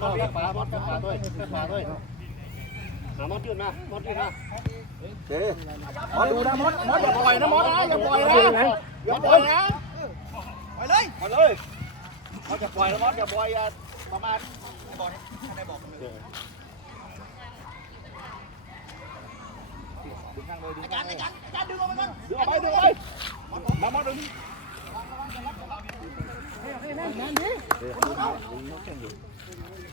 มดปลามดปลาด้วยปลาด้วยหามดยืนมามดยืนมา เด้มอสดูนะมอสมอสอย่าปล่อยนะมอสนะอย่าปล่อยนะอย่าปล่อยนะ ไปเลย มาเลยมอสอย่าปล่อยนะมอสอย่าปล่อยอย่าประมาท อาจารย์อาจารย์อาจารย์ดึงออกมาก่อน ดึงออกไปดึงออกไปมามอสดึง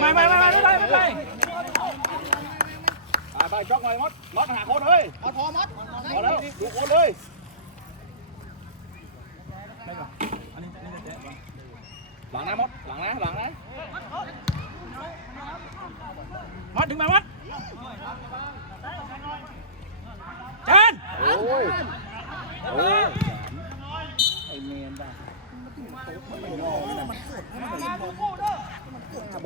ไม่ไม่ไม่ไม่ไม่ไม่ ไปไปช็อกหน่อยมดมดหาคนเฮ้ย เอาพอมัด พอแล้วดูคนเลยหลังนะมดหลังนะหลังนะ มัดถึงมามัดจาน โอ้ยโอ้ย ฝืนน ะ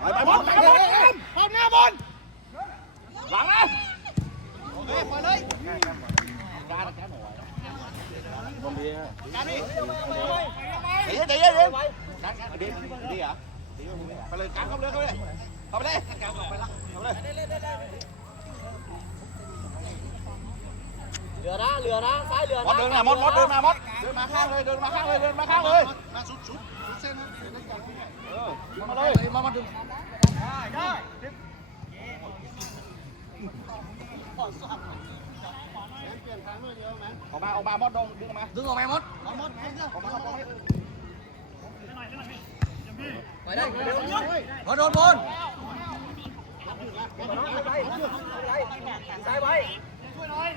ไปไปมดไปมด พร้อมหน้าบอล หลังนะ โอเคปล่อยเลย บอลดี การนี่ ใจเย็นใจเย็นเย็นการการดีดีอ่ะไปเ ลยการเข้าเลยเข้าเลยเข้าไปเลยการเข้าไปละเข้าไปเลย เหลือนะเหลือนะซ้ายเหลือ มดเดินมามดมดเดินมามดเดินมาข้างเลยเดินมาข้างเลยเดินมาข้างเลย มาสุดสุดเส้นนะ เออมาเลย มามาดึง ออกมาออกมามดดงดึงออกมา ดึงออกไหมมดเอามดเอาเร็ว ออกมาออกมา ไปได้ พอโดนบอลซ้ายไว้ช่วยหน่อย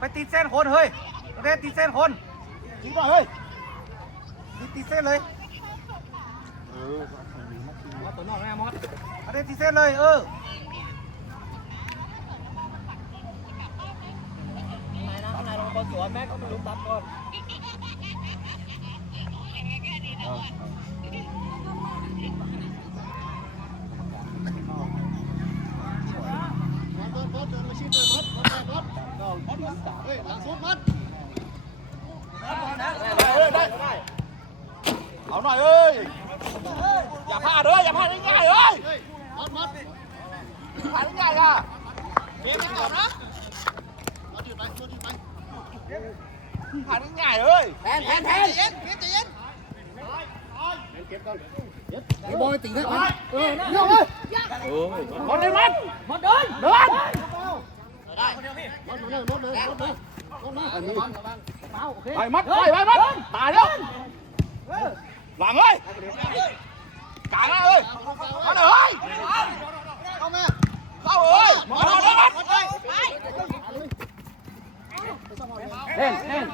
ไปติดเส้นคนเฮ้ยประเทศติดเส้นคนจริงป่ะเฮ้ยติดติดเส้นเลยตัวนอกแม่มดประเทศติเส้นเลยเออนายนะนายลงบอลสวนแม็กก็ไม่รู้ตัดก่อน เลยได้ได้เอาหน่อยเอ้ยอย่าพลาดเลยอย่าพลาดง่ายๆเลยพลาดง่ายๆอ่ะ เฟมยังก่อนนะ พลาดง่ายๆเลย แทนแทนแทนใจเย็นเฟมใจเย็น บอลติ่งให้มันเออนะ คนเลยมัน มดเดิน เดิน มดมาเลยมดเลยมดเลยมดมาอันนี้เอาโอเค ไปมัดไปไปมัดตายแล้วหลังเลยกลางเลยมาเลย เข้ามา เข้าเลยมาเลยมัด ไปไป เล่นเล่น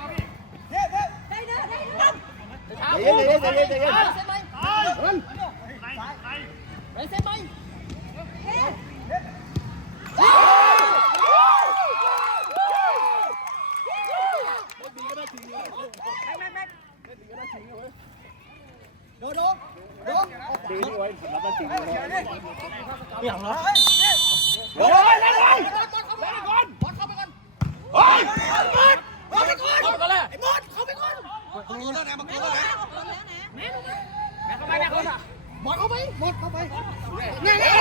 ใจเย็นใจเย็นใจเย็ แม็กแม็กโดโดโดดีด้วยสำหรับจริงเลยอย่างไรโดโดเลยเลยบอลบอลเข้าไปก่ดนโอ้ยบอลเข้าไปก่อนเข้าไปก่อนเลยไอ้บอลเข้าไปก่อนมึงรู้แล้วนะมึงรู้แล้วนะแม่เข้าไปแม่เข้าไปบอลเข้าไปบอลเข้าไปเนี่ย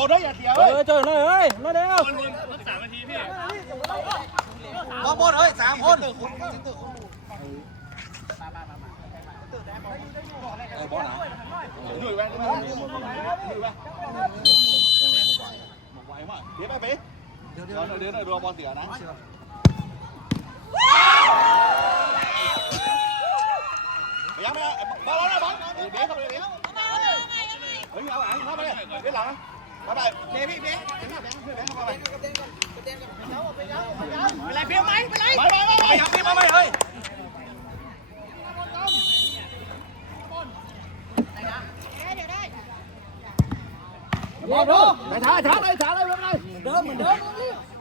เอาเว้ยอย่าโดนเฮ้ยอย่าเสียเอเฮ้ยอเจอเลยเฮ้ยมาเร็วบอลบอลเลยสามคนหนุ่ยไปหนุ่ยไปหนุ่ยไปไหวมากเดี๋ยวไปไปเดี๋ยวเดี๋ยวเดี๋ยวเดี๋ยวบอลเสียนะ lại phiêu máy mày lấy mày học đi mày ơi Bỏ đó. Mày thả, thả đây, thả đây luôn đây. Mình đỡ, mình đỡ.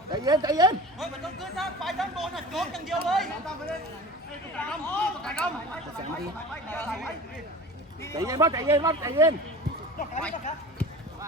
Chạy yên, chạy yên. Thôi mình không cứ sát phải sát bốn hạt cốt thằng Diêu ơi. Chạy không? Chạy yên bớt, chạy yên bớt, chạy yên.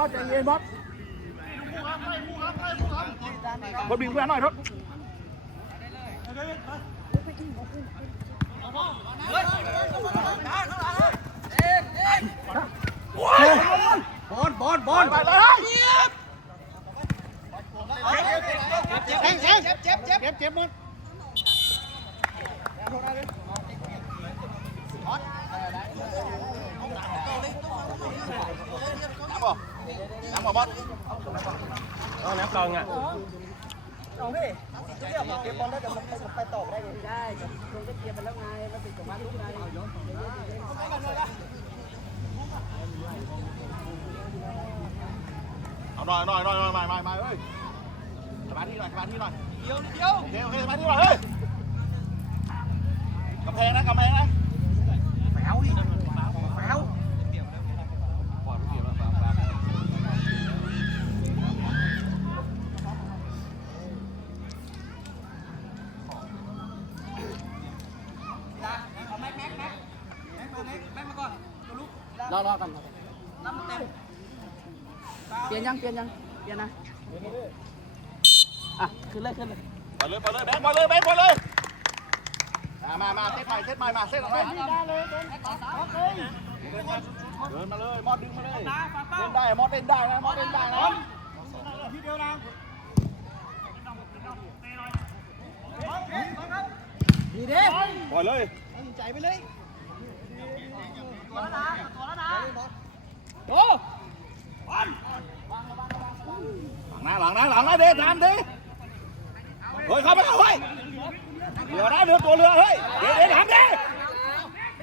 บอลใจเย็นบอล บอลบิงเพื่อนหน่อยทศ บอลบอลบอล ไปเลย เจ็บเจ็บเจ็บเจ็บเจ็บเจ็บหมด น้ำบ่น้ำบ่บอล ném vào bắt, đó ném cần à Đúng rồi. Cái con đó là một cái tổ đây. Đây, con cái kia mình nó ngay nó bị tổ mắt lúc này. Không phải gần rồi đó. rồi rồi rồi rồi mày mày mày ơi các bạn đi rồi các bạn đi rồi yêu đi yêu ok ok các bạn đi rồi ơi cầm hàng đấy cầm hàng đấy pháo đi pháo รอรอกันเปลี่ยนยังเปลี่ยนยังเปลี่ยนนะอะขึ้นเลยขึ้นเลยไปเลยไปเลยแบงค์ไปเลยแบงค์ไปเลยมามามาเซตใหม่เซตใหม่มาเซตใหม่เดินมาเลยมอดดึงมาเลยเล่นได้มอดเล่นได้นะมอดเล่นได้นะดีเด้ปล่อยเลยใจไปเลย โอ้หลังนะหลังนะหลังนะเดทามดิเฮ้ยเข้าไปเข้าเฮ้ยเรือนะเรือตัวเรือเฮ้ยเดเดทามดิ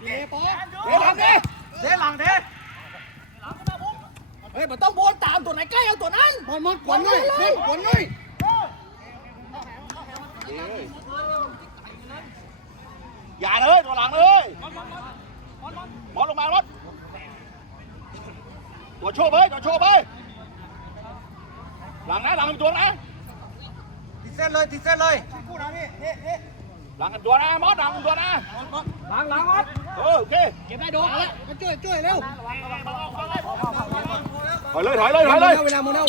เด้ปอเดทามดิเด้หลังเด้เฮ้ยมันต้องโบนตามตัวไหนใกล้เอาตัวนั้นบอลมันกวนเลยกวนเลยอย่าเลยตัวหลังเลย มอดลงมามอดตัวโชว์ไปตัวโชว์ไปหลังนะหลังเป็นตัวนะ ติดเส้นเลยติดเส้นเลย หลังเป็นตัวนะมอดหลังเป็นตัวนะ หลังหลังวัด เออโอเค เก็บได้โดนแล้วมาช่วยช่วยเร็ว ถอยเลยถอยเลยถอยเลย เวลามึงเร็ว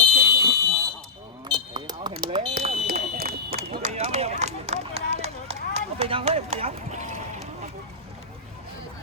เอาไปยังเฮ้ยไปยัง